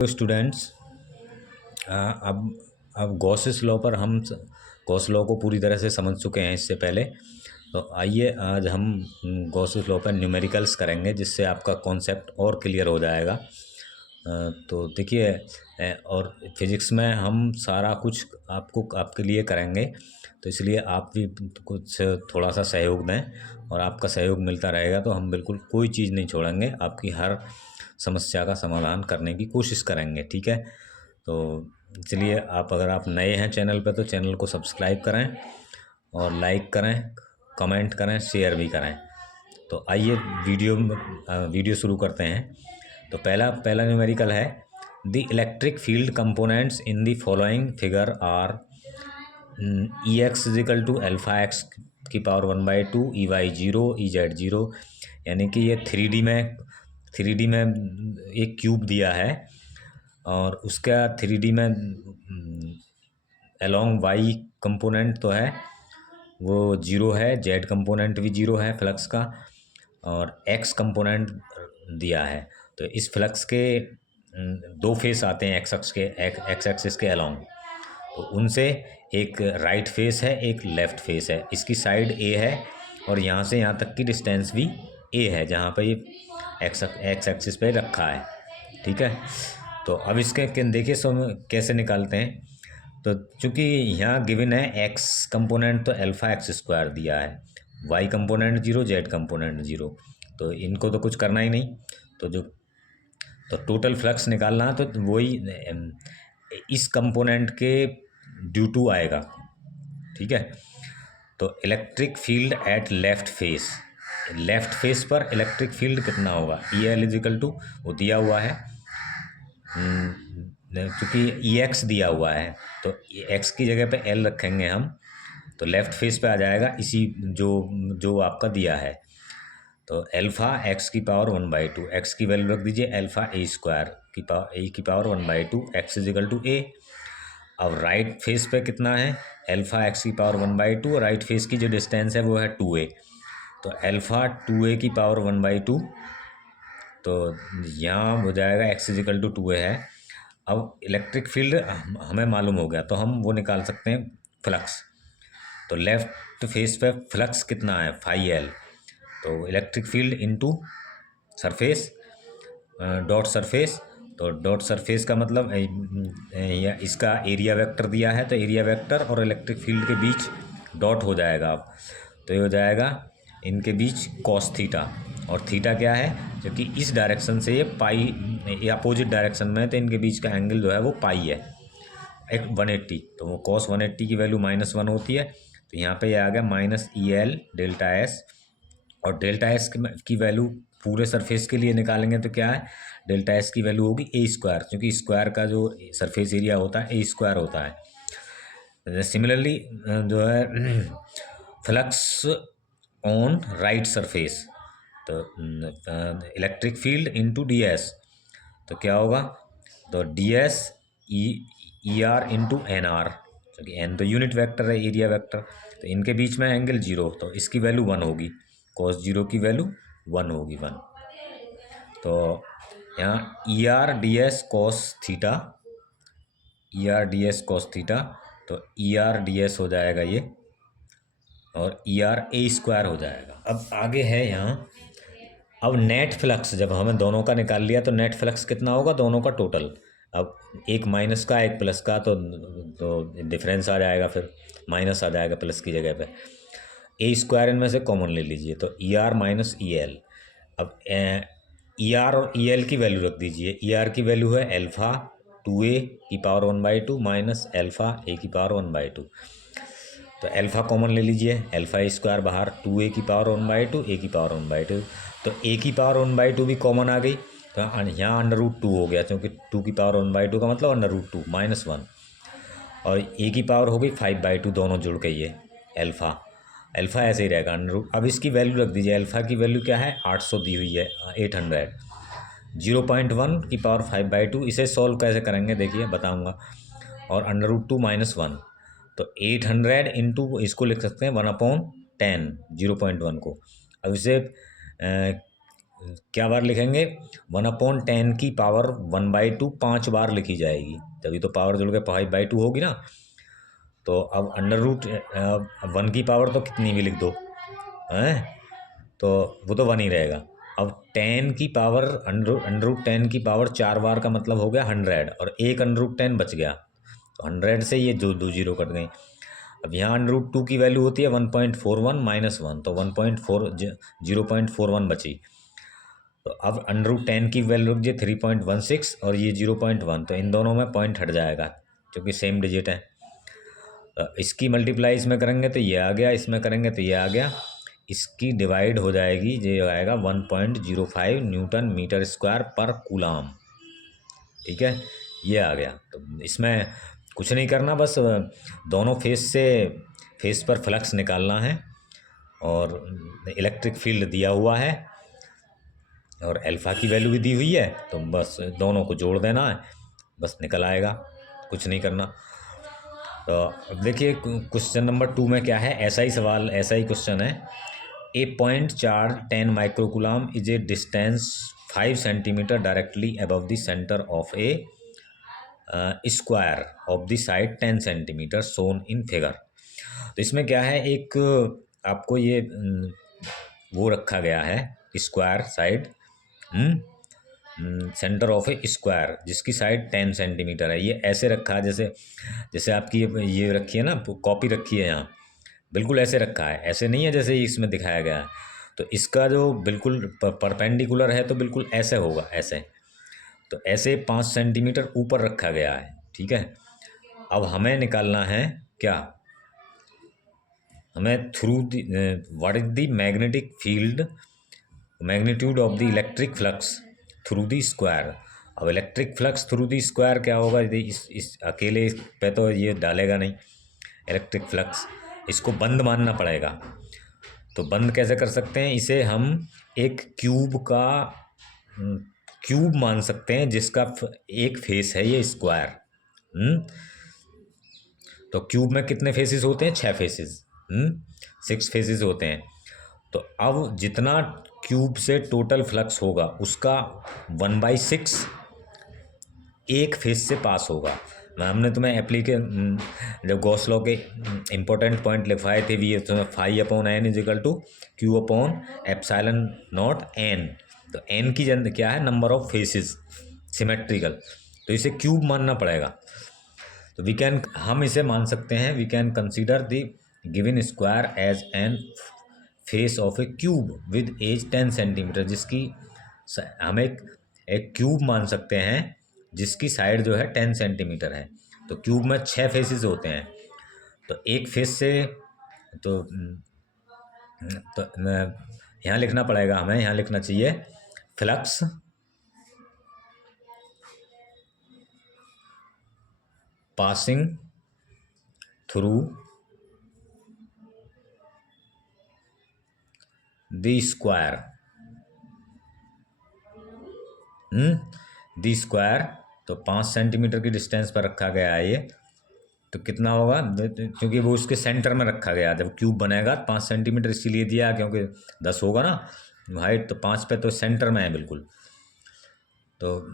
तो स्टूडेंट्स, अब Gauss's law पर हम गॉस लॉ को पूरी तरह से समझ चुके हैं इससे पहले। तो आइए आज हम गॉसेस लॉ पर न्यूमेरिकल्स करेंगे, जिससे आपका कॉन्सेप्ट और क्लियर हो जाएगा। तो देखिए, और फिज़िक्स में हम सारा कुछ आपके लिए करेंगे, तो इसलिए आप भी कुछ थोड़ा सा सहयोग दें, और आपका सहयोग मिलता रहेगा तो हम बिल्कुल कोई चीज़ नहीं छोड़ेंगे, आपकी हर समस्या का समाधान करने की कोशिश करेंगे। ठीक है, तो चलिए, अगर आप नए हैं चैनल पर तो चैनल को सब्सक्राइब करें और लाइक करें, कमेंट करें, शेयर भी करें। तो आइए वीडियो शुरू करते हैं। तो पहला न्यूमेरिकल है, the electric field components in the following figure are E X equal to alpha X की power 1/2, E Y 0, E Z 0। यानी कि ये थ्री डी में एक क्यूब दिया है, और उसका थ्री डी में अलोंग वाई कंपोनेंट तो है वो 0 है, जेड कंपोनेंट भी 0 है फ्लक्स का, और एक्स कंपोनेंट दिया है। तो इस फ्लक्स के दो फेस आते हैं एक्स एक्सिस के अलोंग। तो उनसे एक राइट फेस है, एक लेफ़्ट फेस है। इसकी साइड ए है, और यहाँ से यहाँ तक की डिस्टेंस भी ए है, जहाँ पर ये एक्स एक्सिस पे रखा है। ठीक है, तो अब इसके देखिए कैसे निकालते हैं। तो चूँकि यहाँ गिवन है एक्स कंपोनेंट तो अल्फा एक्स स्क्वायर दिया है, वाई कंपोनेंट 0, जेड कंपोनेंट 0, तो इनको तो कुछ करना ही नहीं। तो टोटल फ्लक्स निकालना है, तो वही इस कंपोनेंट के ड्यू टू आएगा। ठीक है, तो electric field at left face पर इलेक्ट्रिक फील्ड कितना होगा, ई एल इजिकल टू, वो दिया हुआ है क्योंकि ई एक्स दिया हुआ है, तो एक्स की जगह पे एल रखेंगे हम, तो लेफ़्ट फेस पे आ जाएगा इसी जो आपका दिया है। तो अल्फ़ा एक्स की पावर 1/2, एक्स की वैल्यू रख दीजिए अल्फ़ा ए स्क्वायर की पावर ए की पावर 1/2, एक्स इजिकल टू ए। अब राइट फेस पे कितना है, अल्फ़ा एक्स की पावर 1/2, राइट फेस की जो डिस्टेंस है वो है 2a, तो अल्फ़ा 2a की पावर 1/2, तो यहाँ हो जाएगा एक्स इजिकल टू 2a है। अब इलेक्ट्रिक फील्ड हमें मालूम हो गया, तो हम वो निकाल सकते हैं फ्लक्स। तो लेफ्ट फेस पे फ्लक्स कितना है, फाई एल, तो electric field into surface dot surface. तो डॉट सरफेस का मतलब इसका एरिया वेक्टर दिया है, तो एरिया वेक्टर और इलेक्ट्रिक फील्ड के बीच डॉट हो जाएगा। अब तो ये हो जाएगा इनके बीच कॉस थीटा, और थीटा क्या है, क्योंकि इस डायरेक्शन से ये पाई, ये अपोजिट डायरेक्शन में है, तो इनके बीच का एंगल जो है वो पाई है, एक 180। तो वो कॉस 180 की वैल्यू -1 होती है, तो यहाँ पे ये आ गया minus E L delta S. और डेल्टा एस की वैल्यू पूरे सरफेस के लिए निकालेंगे तो क्या है, डेल्टा एस की वैल्यू होगी ए स्क्वायर, क्योंकि स्क्वायर का जो सरफेस एरिया होता है ए स्क्वायर होता है। सिमिलरली जो है फ्लक्स ऑन राइट सरफेस, तो electric field into D S, तो क्या होगा, तो D S E R into N R, क्योंकि एन तो यूनिट वेक्टर है, एरिया वेक्टर, तो इनके बीच में एंगल 0, तो इसकी वैल्यू 1 होगी, कॉस 0 की वैल्यू 1 होगी, 1। तो यहाँ E R D S cos theta, E R D S cos theta, तो ई आर डी एस हो जाएगा ये, और ई आर ए स्क्वायर हो जाएगा। अब आगे है यहाँ, अब नेट फ्लक्स जब हमें दोनों का निकाल लिया, तो नेट फ्लक्स कितना होगा दोनों का टोटल। अब एक माइनस का एक प्लस का, तो डिफरेंस आ जाएगा, फिर माइनस आ जाएगा प्लस की जगह पे। ए स्क्वायर इनमें से कॉमन ले लीजिए, तो E R minus E L. अब ई आर और ई एल की वैल्यू रख दीजिए। ई आर की वैल्यू है अल्फ़ा 2a की पावर 1/2 माइनस अल्फ़ा ए की पावर 1/2। तो अल्फ़ा कॉमन ले लीजिए, अल्फ़ा ए स्क्वायर बाहर, 2a की पावर 1/2, ए की पावर 1/2, तो ए की पावर 1/2 भी कॉमन आ गई, तो यहाँ √2 हो गया, क्योंकि 2 की पावर 1/2 का मतलब √2 -1, और ए की पावर हो गई 5/2, दोनों जुड़ गई है। अल्फ़ा ऐसे ही रहेगा √। अब इसकी वैल्यू रख दीजिए, अल्फ़ा की वैल्यू क्या है, 800 दी हुई है, 800, 0.1 की पावर 5/2। इसे सॉल्व कैसे करेंगे देखिए, बताऊंगा। और √2 -1, तो 800 इंटू, इसको लिख सकते हैं 1/10, 0.1 को। अब इसे क्या बार लिखेंगे, 1/10 की पावर 1/2 5 बार लिखी जाएगी, तभी तो पावर जुड़ के 5/2 होगी ना। तो अब अंडर रूट 1 की पावर तो कितनी भी लिख दो, हैं, तो वो तो 1 ही रहेगा। अब 10 की पावर अंडर रूट 10 की पावर 4 बार का मतलब हो गया 100, और एक अंडर रूट 10 बच गया, तो 100 से ये दो दो जीरो कट गई। अब यहाँ अंडर रूट 2 की वैल्यू होती है 1.41 -1, तो 0.41 बची। तो अब अंडर रूट 10 की वैल्यू रखिए 3.16 और ये 0.1, तो इन दोनों में पॉइंट हट जाएगा क्योंकि सेम डिजिट है। इसकी मल्टीप्लाई इसमें करेंगे तो ये आ गया, इसमें करेंगे तो ये आ गया, इसकी डिवाइड हो जाएगी, ये आएगा 1.05 न्यूटन मीटर स्क्वायर पर कूलाम। ठीक है, ये आ गया। तो इसमें कुछ नहीं करना, बस दोनों फेस पर फ्लक्स निकालना है, और इलेक्ट्रिक फील्ड दिया हुआ है और अल्फा की वैल्यू भी दी हुई है, तो बस दोनों को जोड़ देना है, बस निकल आएगा, कुछ नहीं करना। तो अब देखिए क्वेश्चन नंबर 2 में क्या है, ऐसा ही सवाल, ऐसा ही क्वेश्चन है। A point charge 10 microcoulomb is a distance 5 centimetre directly above the centre of a square of the side 10 centimetre shown in figure. तो इसमें क्या है, एक आपको ये वो रखा गया है square side, centre of a square जिसकी साइड 10 सेंटीमीटर है। ये ऐसे रखा है जैसे जैसे आपकी ये रखी है ना, कॉपी रखी है यहाँ, बिल्कुल ऐसे रखा है, ऐसे नहीं है जैसे इसमें दिखाया गया है। तो इसका जो बिल्कुल परपेंडिकुलर है तो बिल्कुल ऐसे होगा, ऐसे। तो ऐसे 5 सेंटीमीटर ऊपर रखा गया है। ठीक है, अब हमें निकालना है क्या, हमें through what is the magnetic field, magnitude of the electric flux through the square. अब electric flux through the square क्या होगा, यदि इस अकेले पे तो ये डालेगा नहीं इलेक्ट्रिक फ्लक्स, इसको बंद मानना पड़ेगा। तो बंद कैसे कर सकते हैं, इसे हम एक क्यूब मान सकते हैं जिसका एक फेस है ये स्क्वायर। तो क्यूब में कितने फेसेस होते हैं, 6 फेसेस, 6 फेसेस होते हैं। तो अब जितना क्यूब से टोटल फ्लक्स होगा उसका 1/6 एक फेस से पास होगा। हमने तुम्हें जब गॉस लॉ के इम्पोर्टेंट पॉइंट लिखवाए थे भी, तो φ/n इजिकल टू Q/ε0n। तो n की जन क्या है, नंबर ऑफ फेसेस, सिमेट्रिकल, तो इसे क्यूब मानना पड़ेगा। तो हम इसे मान सकते हैं, we can consider the given square as an face of a cube with edge 10 centimetre, जिसकी हम एक क्यूब मान सकते हैं जिसकी साइड जो है 10 सेंटीमीटर है। तो क्यूब में 6 फेसेस होते हैं, तो एक फेस से तो यहाँ लिखना पड़ेगा, हमें यहाँ लिखना चाहिए flux passing through the square, the square. तो 5 सेंटीमीटर की डिस्टेंस पर रखा गया है ये, तो कितना होगा, क्योंकि वो उसके सेंटर में रखा गया, जब क्यूब बनेगा 5 सेंटीमीटर इसीलिए दिया क्योंकि 10 होगा ना हाइट, तो 5 पे तो सेंटर में है बिल्कुल। तो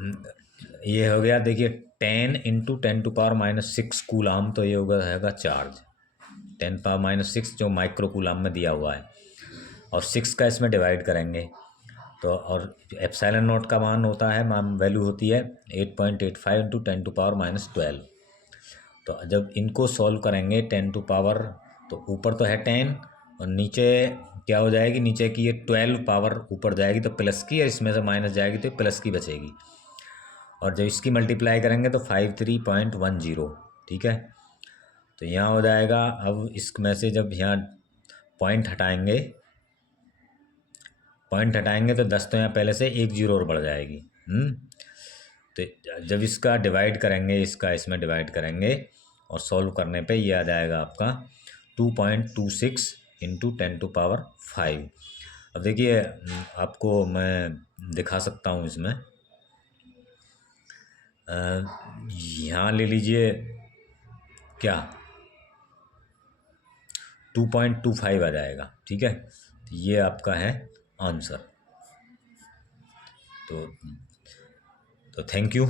ये हो गया, देखिए 10 × 10⁻⁻6 कूलाम, तो ये होगा रहेगा चार्ज 10⁻⁻6 जो माइक्रो कूलाम में दिया हुआ है, और 6 का इसमें डिवाइड करेंगे तो, और ε0 का मान होता है, वैल्यू होती है 8.85 × 10⁻12। तो जब इनको सॉल्व करेंगे 10 टू पावर, तो ऊपर तो है 10 और नीचे क्या हो जाएगी, नीचे की ये 12 पावर ऊपर जाएगी तो प्लस की, और इसमें से माइनस जाएगी तो प्लस की बचेगी। और जब इसकी मल्टीप्लाई करेंगे तो 53.10। ठीक है, तो यहाँ हो जाएगा। अब इसमें से जब यहाँ पॉइंट हटाएंगे तो 10 तो यहाँ पहले से एक जीरो और बढ़ जाएगी। तो जब इसका डिवाइड करेंगे, इसका इसमें डिवाइड करेंगे और सॉल्व करने पे ये आ जाएगा आपका 2.26 × 10⁵। अब देखिए आपको मैं दिखा सकता हूँ इसमें, यहाँ ले लीजिए क्या 2.25 आ जाएगा। ठीक है, तो ये आपका है आंसर। तो तो थैंक यू।